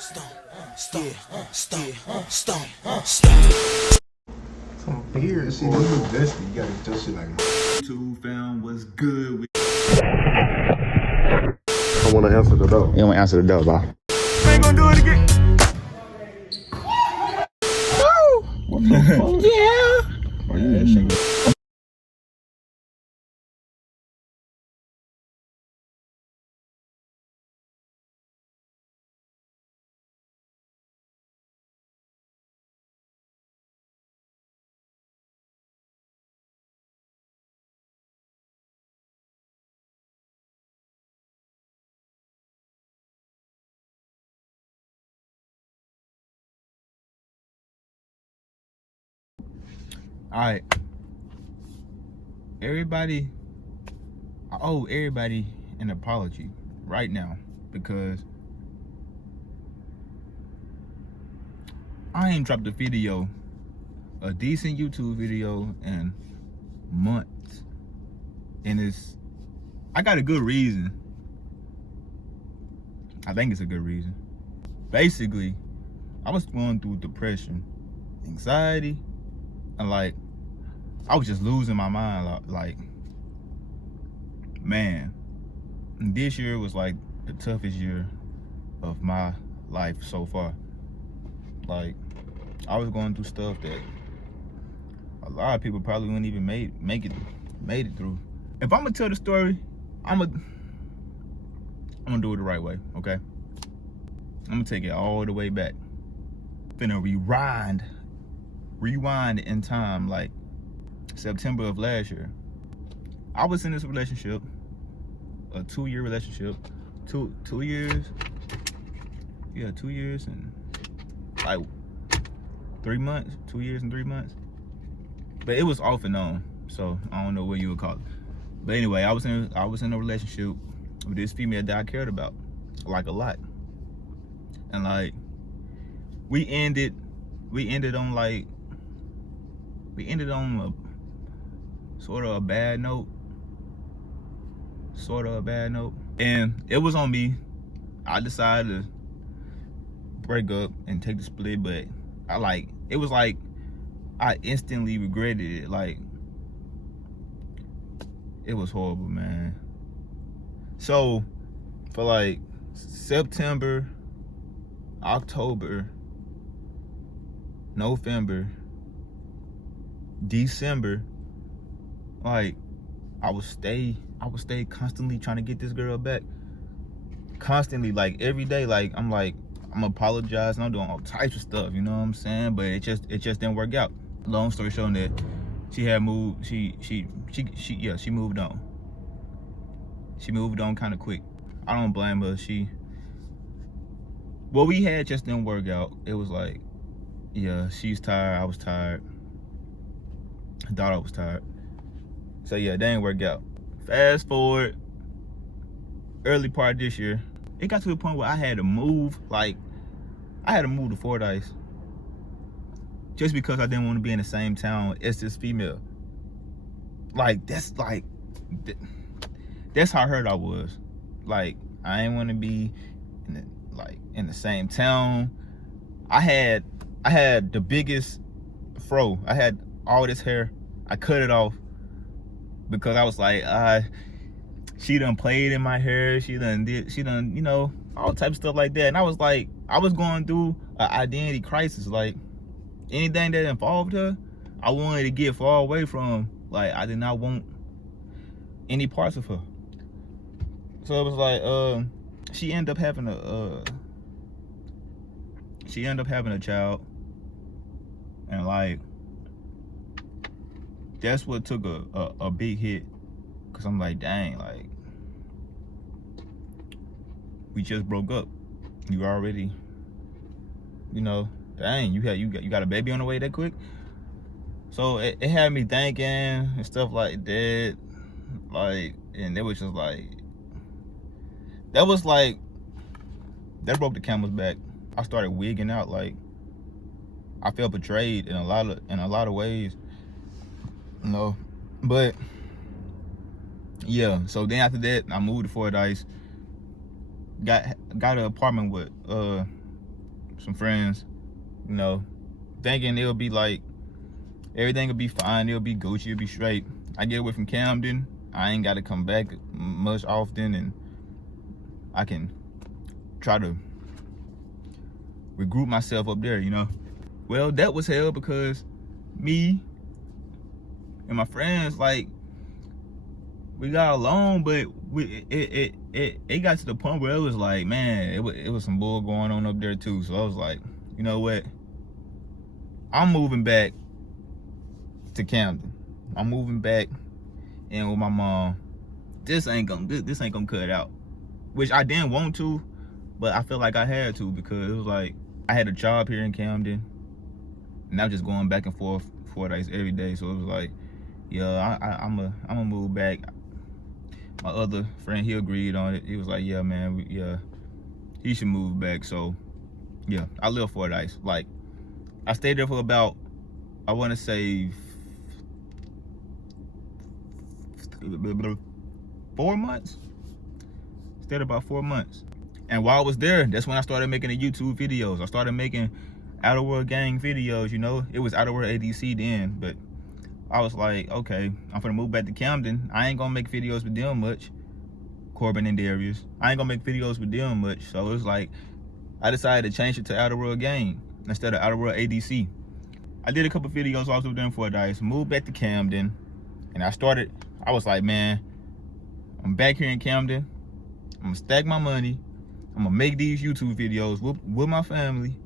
Some beer, see, this is dusty. You gotta get your shit like YouTube fam was good. I wanna answer the door. You don't answer the door, bro. I ain't gonna do it again. Alright. Everybody, I owe everybody an apology right now because I ain't dropped a video, a decent YouTube video in months. And I got a good reason. I think it's a good reason. Basically, I was going through depression, anxiety, and like, I was just losing my mind. Like, man, this year was like the toughest year of my life so far. Like, I was going through stuff that a lot of people probably wouldn't even made it through. If I'm gonna tell the story, I'm gonna do it the right way, okay? I'm gonna take it all the way back. Finna rewind in time, like September of last year. I was in this relationship, a 2-year relationship, 2 years, yeah, 2 years and like 3 months, 2 years and 3 months. But it was off and on, so I don't know what you would call it. But anyway, I was in a relationship with this female that I cared about, like, a lot. And like, we ended on a sort of a bad note. And it was on me. I decided to break up and take the split, but it was like I instantly regretted it. Like, it was horrible, man. So for like September, October, November, December, like, I would stay constantly trying to get this girl back. Constantly, like every day, like I'm apologizing, I'm doing all types of stuff, you know what I'm saying? But it just didn't work out. Long story short, that she had moved, she moved on. She moved on kind of quick. I don't blame her. What we had just didn't work out. It was like, yeah, she's tired, I was tired. I thought I was tired. So yeah, that didn't work out. Fast forward, early part of this year, it got to the point where I had to move. Like, I had to move to Fordyce just because I didn't want to be in the same town as this female. Like, that's how hurt I was. Like, I didn't want to be in the same town. I had the biggest fro. I had all this hair. I cut it off because I was like, she done played in my hair. She done, you know, all types of stuff like that. And I was like, I was going through an identity crisis. Like, anything that involved her, I wanted to get far away from. Like, I did not want any parts of her. So it was like, she ended up having a child, and like, that's what took a big hit, cause I'm like, dang, like, we just broke up. You already, you know, dang, you got a baby on the way that quick. So it had me thinking and stuff like that, like, and it was just like, that broke the camel's back. I started wigging out. Like, I felt betrayed in a lot of ways, you know. But yeah, so then after that, I moved to Fordyce. Got an apartment with some friends, you know, thinking it'll be like, everything will be fine, it'll be Gucci, it'll be straight. I get away from Camden, I ain't gotta come back much often, and I can try to regroup myself up there, you know. Well, that was hell because me and my friends, like, we got along, but it got to the point where it was like, man, it was some bull going on up there too. So I was like, you know what? I'm moving back to Camden. I'm moving back in with my mom. This ain't gonna cut it out. Which I didn't want to, but I feel like I had to, because it was like I had a job here in Camden, and I'm just going back and forth 4 days every day. So it was like, yeah, I'm a move back. My other friend, he agreed on it. He was like, yeah, man, he should move back. So yeah, I live Fordyce. Like, I stayed there for about, I want to say 4 months. Stayed about 4 months. And while I was there, that's when I started making the YouTube videos. I started making Outer World Gang videos, you know. It was Outer World ADC then, but I was like, okay, I'm gonna move back to Camden. I ain't gonna make videos with them much. Corbin and Darius. I ain't gonna make videos with them much. So it was like, I decided to change it to Outer World Gang instead of Outer World ADC. I did a couple videos also with them Fordyce, moved back to Camden, and I was like, man, I'm back here in Camden. I'm gonna stack my money. I'm gonna make these YouTube videos with my family.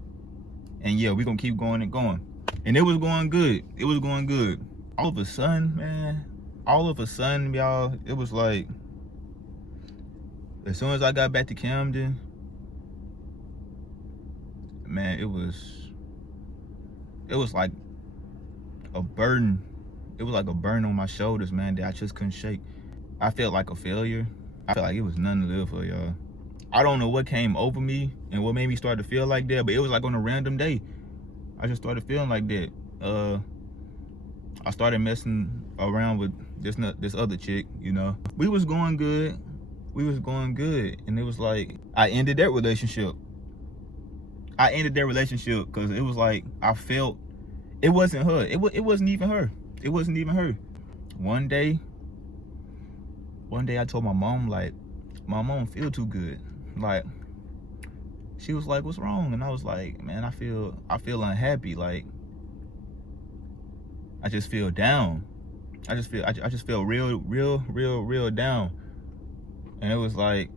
And yeah, we're gonna keep going and going. And it was going good. It was going good. All of a sudden, man, y'all, it was like, as soon as I got back to Camden, man, it was like a burden. It was like a burden on my shoulders, man, that I just couldn't shake. I felt like a failure. I felt like it was nothing to live for, y'all. I don't know what came over me and what made me start to feel like that, but it was like on a random day, I just started feeling like that. I started messing around with this other chick, you know. We was going good, and it was like, I ended that relationship. Because it was like, I felt it wasn't her. It wasn't even her. It wasn't even her. One day I told my mom, like, Mom, I don't feel too good. Like, she was like, what's wrong? And I was like, man, I feel unhappy. Like, I just feel down. I just feel real down. And it was like,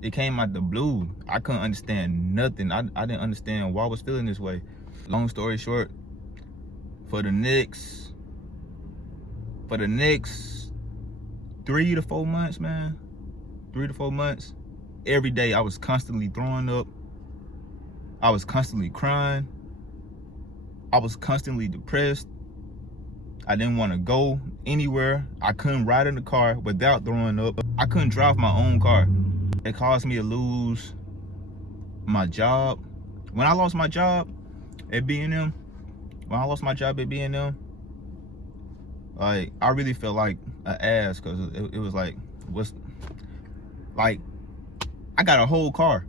it came out the blue. I couldn't understand nothing. I didn't understand why I was feeling this way. Long story short, for the next 3 to 4 months, man, 3 to 4 months, every day I was constantly throwing up. I was constantly crying. I was constantly depressed. I didn't want to go anywhere. I couldn't ride in the car without throwing up. I couldn't drive my own car. It caused me to lose my job. When I lost my job at B&M, like, I really felt like an ass, because it was like, I got a whole car.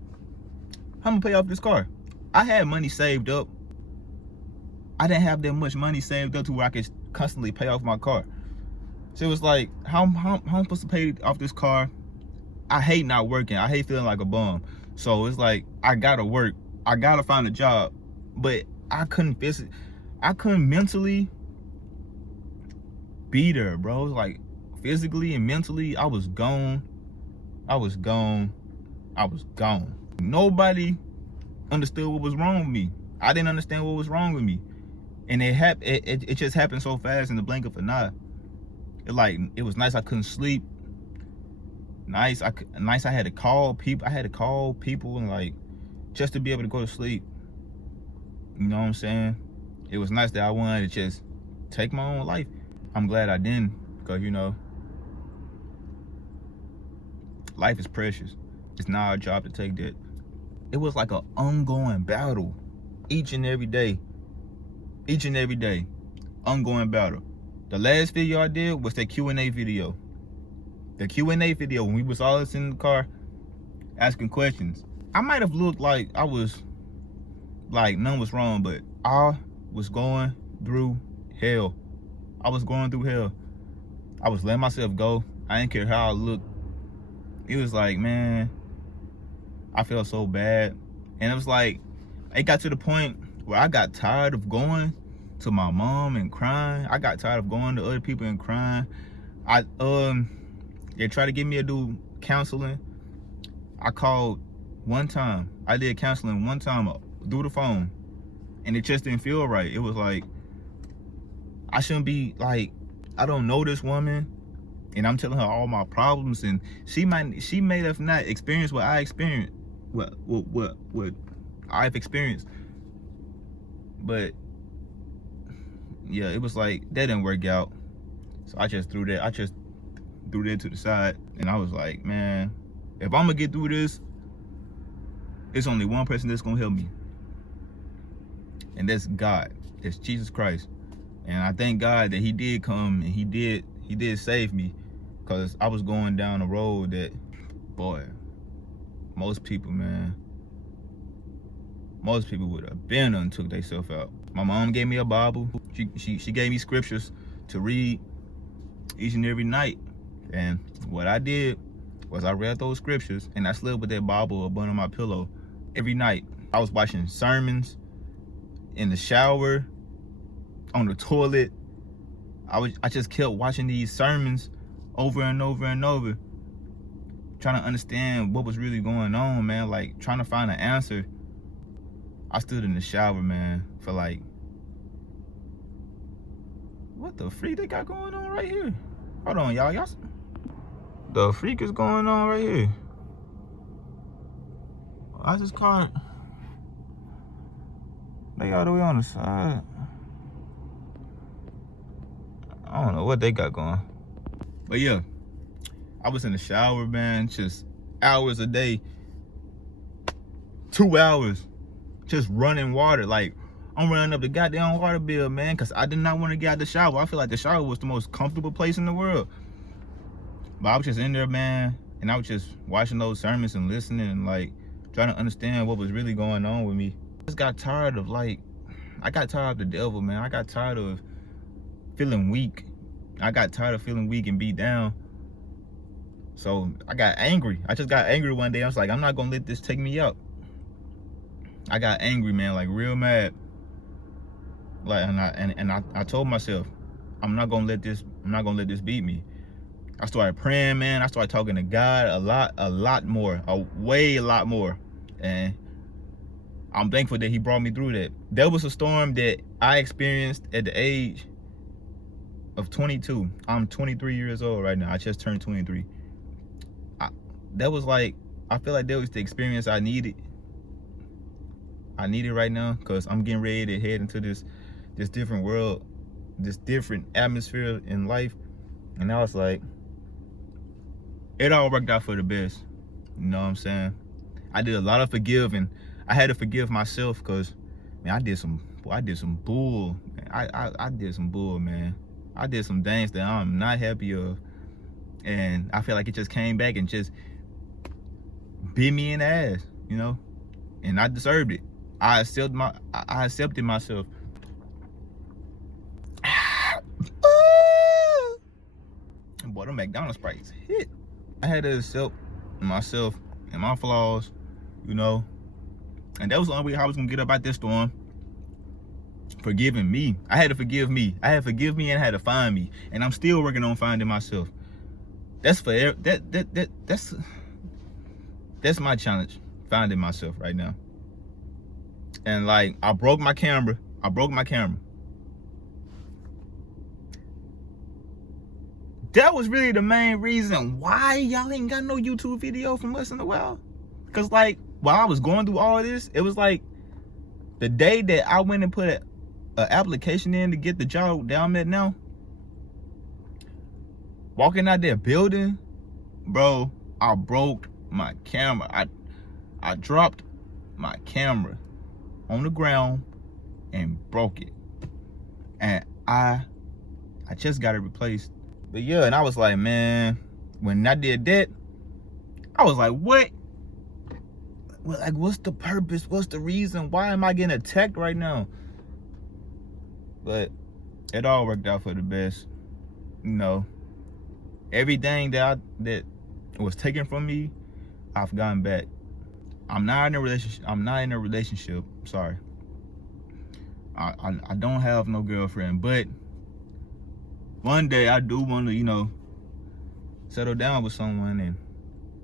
How am I gonna pay off this car? I had money saved up. I didn't have that much money saved up to where I could constantly pay off my car. So it was like, how am I supposed to pay off this car? I hate not working. I hate feeling like a bum. So it's like, I gotta work. I gotta find a job. But I couldn't mentally be there, bro. It was like, physically and mentally, I was gone. Nobody understood what was wrong with me. I didn't understand what was wrong with me. And it just happened so fast in the blink of an eye. It was nice I couldn't sleep. Nice I had to call people. And like, just to be able to go to sleep. You know what I'm saying? It was nice that I wanted to just take my own life. I'm glad I didn't, because, you know, life is precious. It's not our job to take that. It was like an ongoing battle each and every day. Ongoing battle. The last video I did was that Q&A video. When we was all in the car asking questions. I might have looked like I was like none was wrong, but I was going through hell. I was going through hell. I was letting myself go. I didn't care how I looked. It was like, man, I felt so bad. And it was like, it got to the point where I got tired of going to my mom and crying. I got tired of going to other people and crying. They tried to get me to do counseling. I called one time. I did counseling one time through the phone, and it just didn't feel right. It was like, I shouldn't be like, I don't know this woman, and I'm telling her all my problems, and she may have not experienced what I experienced, what I've experienced. But yeah, it was like that didn't work out. So I just threw that to the side, and I was like, man, if I'm gonna get through this, it's only one person that's gonna help me, and that's God. That's Jesus Christ. And I thank God that he did come and he did save me, because I was going down a road that, boy, most people would have been and took themselves out. My mom gave me a Bible. She gave me scriptures to read each and every night. And what I did was I read those scriptures, and I slept with that Bible up under my pillow every night. I was watching sermons in the shower, on the toilet. I just kept watching these sermons over and over and over, trying to understand what was really going on, man. Like, trying to find an answer. I stood in the shower, man, for like, what the freak they got going on right here? Hold on, y'all. The freak is going on right here. I just caught. They all the way on the side. I don't know what they got going. But yeah, I was in the shower, man, just hours a day. 2 hours just running water. Like, I'm running up the goddamn water bill, man, because I did not want to get out the shower. I feel like the shower was the most comfortable place in the world. But I was just in there, man, and I was just watching those sermons and listening and like trying to understand what was really going on with me. I just got tired of I got tired of the devil, man. I got tired of feeling weak. I got tired of feeling weak and beat down. So I got angry. I just got angry one day. I was like, I'm not gonna let this take me out. I got angry, man, like real mad. Like, and I told myself, I'm not gonna let this beat me. I started praying, man. I started talking to God a lot more, a lot more. And I'm thankful that he brought me through that. There was a storm that I experienced at the age of 22. I'm 23 years old right now. I just turned 23. That was like, I feel like that was the experience I needed. I need it right now, because I'm getting ready to head into this different world, this different atmosphere in life. And I was like, it all worked out for the best. You know what I'm saying? I did a lot of forgiving. I had to forgive myself, because, man, I did some bull. I did some bull, man. I did some things that I'm not happy of. And I feel like it just came back and just bit me in the ass, you know? And I deserved it. I accepted myself. Boy, the McDonald's price hit. I had to accept myself and my flaws, you know? And that was the only way I was gonna get up out this storm. Forgiving me. I had to forgive me. I had to forgive me and I had to find me. And I'm still working on finding myself. That's that's my challenge, finding myself right now. And like, I broke my camera. That was really the main reason why y'all ain't got no YouTube video from us in a while. Cause like, while I was going through all of this, it was like the day that I went and put an application in to get the job that I'm at now. Walking out there building, bro, I broke my camera. I dropped my camera on the ground and broke it. And I just got it replaced. But yeah, and I was like, man, when I did that, I was like, what? like, what's the purpose? What's the reason? Why am I getting attacked right now? But it all worked out for the best. You know, everything that was taken from me, I've gotten back. I'm not in a relationship. Sorry. I don't have no girlfriend, but one day I do want to, you know, settle down with someone, and,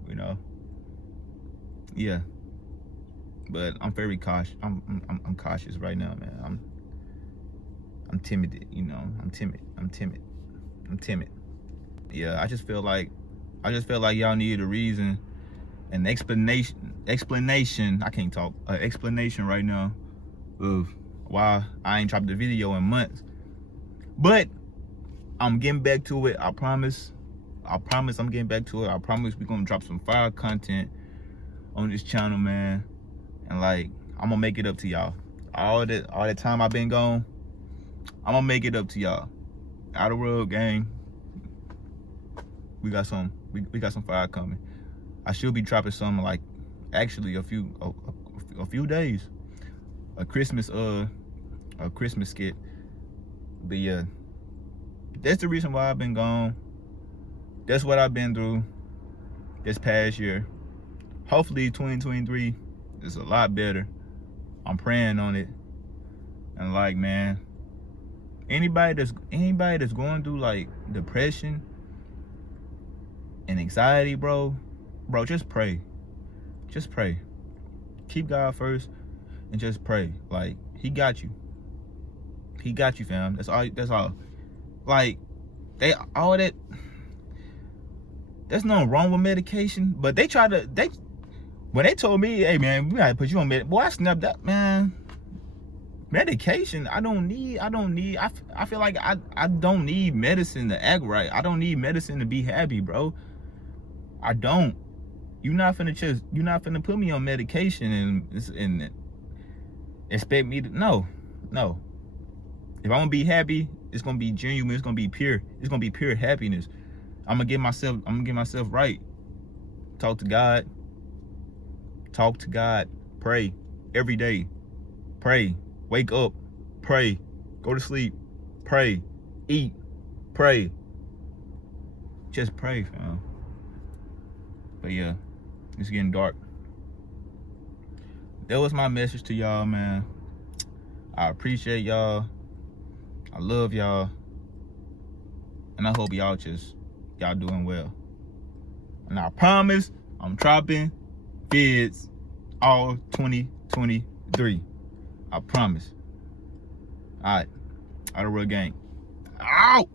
you know, yeah. But I'm very cautious. I'm cautious right now, man. I'm timid, you know. I'm timid. Yeah, I just feel like y'all need a reason, an explanation. I can't talk. An explanation right now of why I ain't dropped the video in months. But I'm getting back to it. I promise I'm getting back to it. I promise we're gonna drop some fire content on this channel, man. And like, I'm gonna make it up to y'all. All that time I've been gone, I'm gonna make it up to y'all. Outer World gang, we got some fire coming. I should be dropping something like, actually a few days. A Christmas skit. But yeah, that's the reason why I've been gone. That's what I've been through this past year. Hopefully 2023 is a lot better. I'm praying on it. And like, man, anybody that's going through like depression and anxiety, bro, just pray. Just pray. Keep God first and just pray. Like, he got you. He got you, fam. That's all. Like, there's nothing wrong with medication, but when they told me, hey man, we gotta put you on boy, I snapped that, man. Medication, I feel like I don't need medicine to act right. I don't need medicine to be happy, bro. I don't. You're not finna put me on medication and expect me to, no. If I'm gonna be happy, it's gonna be genuine, it's gonna be pure. It's gonna be pure happiness. I'm gonna get myself right. Talk to God. Pray every day. Pray. Wake up. Pray. Go to sleep. Pray. Eat. Pray. Just pray, fam. But yeah, it's getting dark. That was my message to y'all, man. I appreciate y'all. I love y'all. And I hope y'all doing well. And I promise I'm dropping vids all 2023. I promise. All right. Outer World gang. Out.